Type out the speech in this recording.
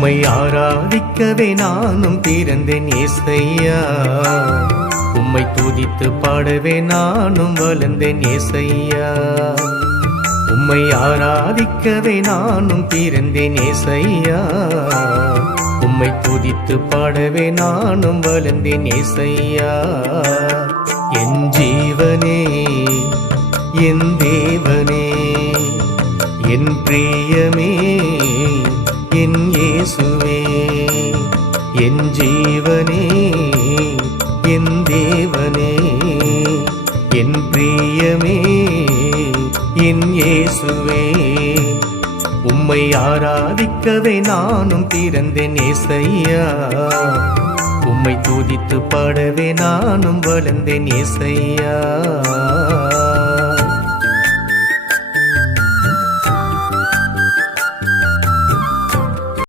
உம்மை ஆராதிக்கவே நானும் பிறந்தேன் ஏசையா. உம்மை துதித்து பாடவே நானும் வளர்ந்தேன் ஏசையா. உம்மை ஆராதிக்கவே நானும் பிறந்தேன் ஏசையா. உம்மை துதித்து பாடவே நானும் வளர்ந்தேன் ஏசையா. என் ஜீவனே, என் தேவனே, என் பிரியமே, என் இயேசுவே. என் ஜீவனே, என் தேவனே, என் பிரியமே, என் இயேசுவே. உம்மை ஆராதிக்கவே நானும் பிறந்தேன் ஏசையா. உம்மை துதித்து பாடவே நானும் வளர்ந்தேன் ஏசையா.